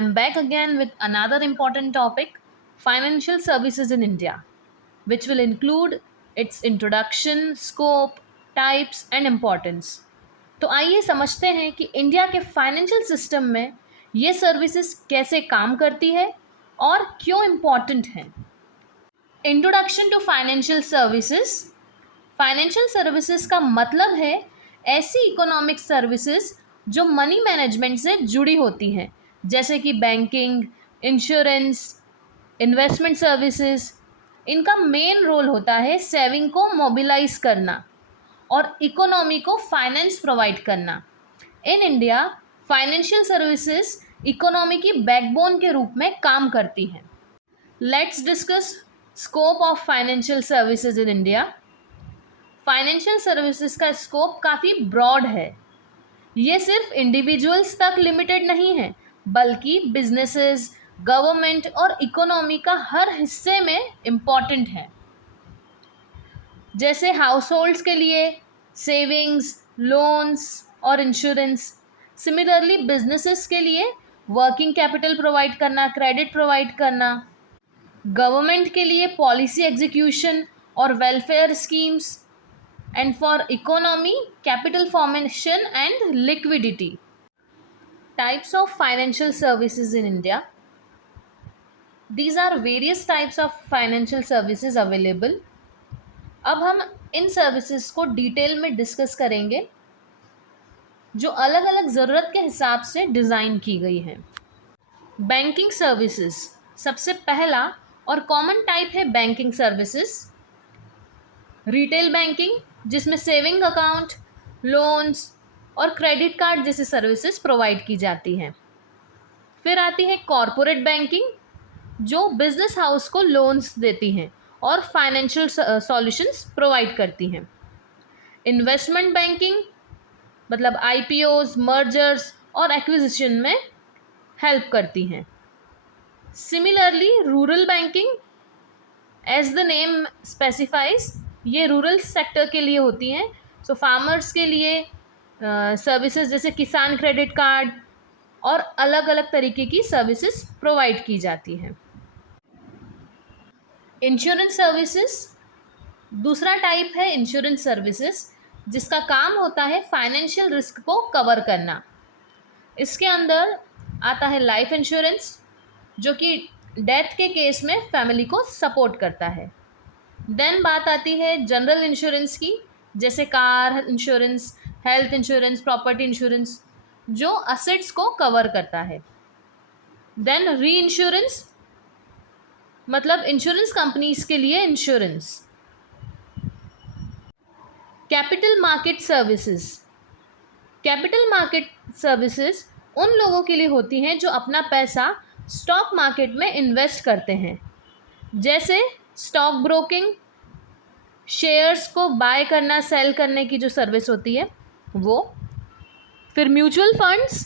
I'm back again with another important topic, financial services in India, which will include its introduction, scope, types and importance. तो आइए समझते हैं कि India के financial system में ये सर्विसेज कैसे काम करती है और क्यों इम्पॉर्टेंट हैं। Introduction to financial services. Financial services का मतलब है ऐसी इकोनॉमिक सर्विसेज जो मनी मैनेजमेंट से जुड़ी होती हैं, जैसे कि बैंकिंग, इंश्योरेंस, इन्वेस्टमेंट सर्विसेज। इनका मेन रोल होता है सेविंग को मोबिलाइज करना और इकोनॉमी को फाइनेंस प्रोवाइड करना। In India financial services economy की बैकबोन के रूप में काम करती हैं। Let's discuss scope of financial services in India. Financial services का स्कोप काफ़ी ब्रॉड है। ये सिर्फ इंडिविजुअल्स तक लिमिटेड नहीं है, बल्कि बिजनेसेस, गवर्नमेंट और इकोनॉमी का हर हिस्से में इम्पॉर्टेंट है। जैसे हाउस होल्ड्स के लिए सेविंग्स, लोन्स और इंश्योरेंस। सिमिलरली बिजनेसेस के लिए वर्किंग कैपिटल प्रोवाइड करना, क्रेडिट प्रोवाइड करना। गवर्नमेंट के लिए पॉलिसी एग्जीक्यूशन और welfare schemes. And for economy, capital formation and liquidity. Types of financial services in India. These are various types of financial services available. अब हम इन services को detail में discuss करेंगे जो अलग अलग ज़रूरत के हिसाब से डिज़ाइन की गई हैं। बैंकिंग सर्विसेज सबसे पहला और कॉमन टाइप है बैंकिंग सर्विसेज। रिटेल बैंकिंग, जिसमें सेविंग अकाउंट, लोन्स और क्रेडिट कार्ड जैसी सर्विसेज प्रोवाइड की जाती हैं। फिर आती है कॉरपोरेट बैंकिंग, जो बिजनेस हाउस को लोन्स देती हैं और फाइनेंशियल सॉल्यूशंस प्रोवाइड करती हैं। इन्वेस्टमेंट बैंकिंग मतलब आईपीओज, मर्जर्स और एक्विजिशन में हेल्प करती हैं। Similarly rural banking, as the name specifies, ये रूरल सेक्टर के लिए होती हैं। सो फार्मर्स के लिए सर्विसेज जैसे किसान क्रेडिट कार्ड और अलग अलग तरीके की सर्विसेज प्रोवाइड की जाती हैं। इंश्योरेंस सर्विसेज दूसरा टाइप है इंश्योरेंस सर्विसेज, जिसका काम होता है फाइनेंशियल रिस्क को कवर करना। इसके अंदर आता है लाइफ इंश्योरेंस, जो कि डेथ के केस में फैमिली को सपोर्ट करता है। देन बात आती है जनरल इंश्योरेंस की, जैसे car insurance, health insurance, property insurance, जो असेट्स को कवर करता है। देन री इंश्योरेंस मतलब इंश्योरेंस कंपनीज के लिए insurance. Capital market services. Capital market services उन लोगों के लिए होती हैं जो अपना पैसा स्टॉक मार्केट में इन्वेस्ट करते हैं, जैसे स्टॉक ब्रोकिंग, शेयर्स को बाय करना, सेल करने की जो सर्विस होती है वो। फिर mutual funds,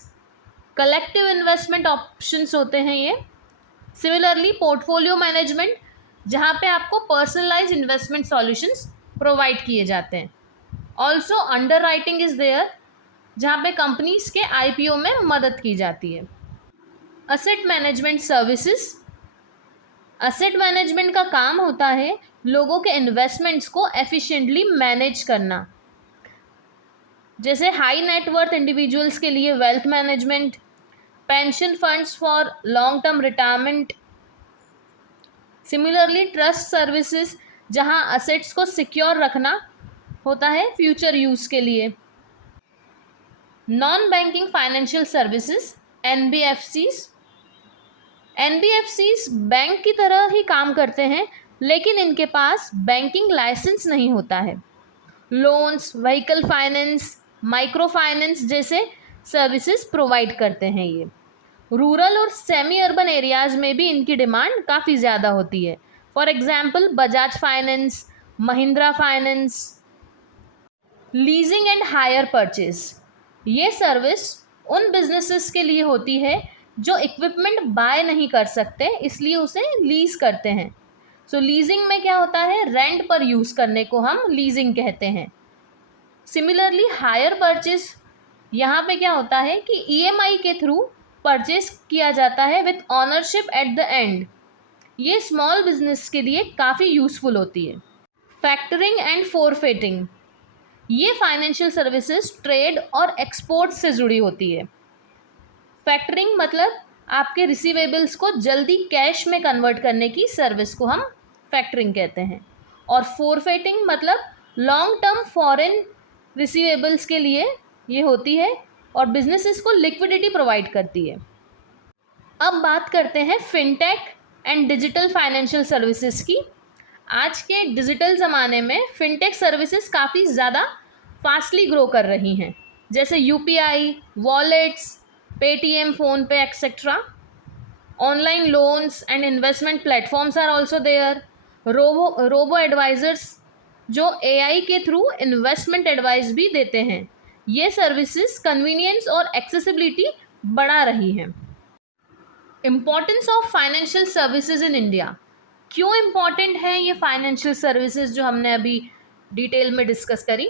collective investment options होते हैं ये। सिमिलरली पोर्टफोलियो मैनेजमेंट, जहाँ पे आपको पर्सनलाइज इन्वेस्टमेंट सॉल्यूशंस प्रोवाइड किए जाते हैं। Also underwriting is there, जहाँ पे कंपनीज के आईपीओ में मदद की जाती है। Asset management services. Asset management का काम होता है लोगों के इन्वेस्टमेंट्स को एफिशिएंटली मैनेज करना, जैसे हाई नेटवर्थ इंडिविजुअल्स के लिए wealth management, pension funds for long term retirement. Similarly trust services, जहां असेट्स को सिक्योर रखना होता है फ्यूचर यूज़ के लिए। Non banking financial services, NBFCs. NBFCs bank की तरह ही काम करते हैं, लेकिन इनके पास बैंकिंग लाइसेंस नहीं होता है। Loans, vehicle finance, micro finance जैसे सर्विसेज प्रोवाइड करते हैं ये। रूरल और सेमी अर्बन एरियाज़ में भी इनकी डिमांड काफ़ी ज़्यादा होती है। For example Bajaj finance, Mahindra finance. Leasing and hire purchase, ये सर्विस उन बिजनेसेस के लिए होती है जो इक्विपमेंट बाय नहीं कर सकते, इसलिए उसे लीज करते हैं। सो लीजिंग में क्या होता है, रेंट पर यूज़ करने को हम लीजिंग कहते हैं। सिमिलरली हायर परचेज, यहाँ पे क्या होता है कि ईएमआई के थ्रू परचेज किया जाता है with ownership at the end. ये स्मॉल बिजनेस के लिए काफ़ी यूज़फुल होती है। फैक्टरिंग एंड फोरफेटिंग, ये फाइनेंशियल सर्विसेज ट्रेड और एक्सपोर्ट से जुड़ी होती है। फैक्टरिंग मतलब आपके रिसीवेबल्स को जल्दी कैश में कन्वर्ट करने की सर्विस को हम फैक्टरिंग कहते हैं। और फोरफेटिंग मतलब लॉन्ग टर्म फॉरेन रिसीवेबल्स के लिए ये होती है और बिजनेसेस को लिक्विडिटी प्रोवाइड करती है। अब बात करते हैं fintech and digital financial services की। आज के डिजिटल ज़माने में फिनटेक सर्विसेज काफ़ी ज़्यादा फास्टली ग्रो कर रही हैं, जैसे UPI, wallets, Paytm, PhonePe etcetera. Online loans and investment platforms are also there. Robo advisors जो एआई के थ्रू इन्वेस्टमेंट एडवाइस भी देते हैं। ये सर्विसेज कन्वीनियंस और एक्सेसिबिलिटी बढ़ा रही हैं। Importance of financial services in India, क्यों इम्पॉर्टेंट है ये फाइनेंशियल सर्विसेज जो हमने अभी डिटेल में डिस्कस करी?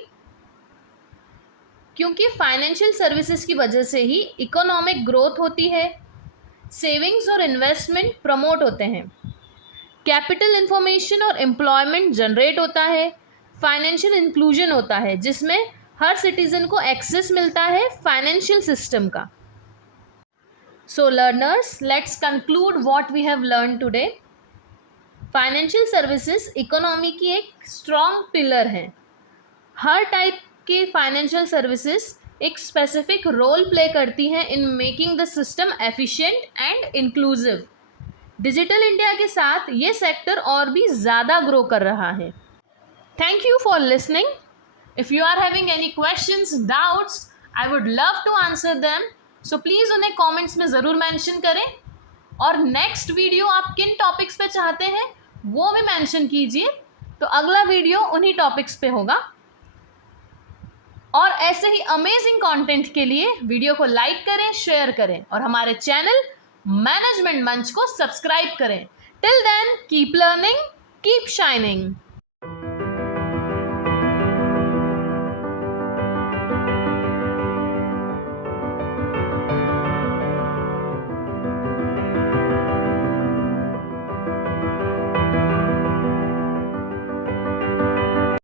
क्योंकि फाइनेंशियल सर्विसेज की वजह से ही इकोनॉमिक ग्रोथ होती है, सेविंग्स और इन्वेस्टमेंट प्रमोट होते हैं, कैपिटल इन्फॉर्मेशन और एम्प्लॉयमेंट जनरेट होता है, फाइनेंशियल इंक्लूजन होता है जिसमें हर सिटीजन को एक्सेस मिलता है फाइनेंशियल सिस्टम का। So learners, let's conclude what we have learn today. Financial services economy की एक स्ट्रॉन्ग पिलर है। हर टाइप के फाइनेंशियल सर्विसेज एक स्पेसिफिक रोल प्ले करती हैं in making the system efficient and inclusive. Digital India के साथ ये सेक्टर और भी ज़्यादा ग्रो कर रहा है। Thank you for listening. If you are having any questions, doubts, I would love to answer them, so please उन्हें कमेंट्स में ज़रूर मेंशन करें। और नेक्स्ट वीडियो आप किन टॉपिक्स पे चाहते हैं वो भी मेंशन कीजिए, तो अगला वीडियो उन्हीं टॉपिक्स पे होगा। और ऐसे ही अमेजिंग कंटेंट के लिए वीडियो को लाइक करें, शेयर करें और हमारे चैनल मैनेजमेंट मंच को सब्सक्राइब करें। Till then keep learning, keep shining.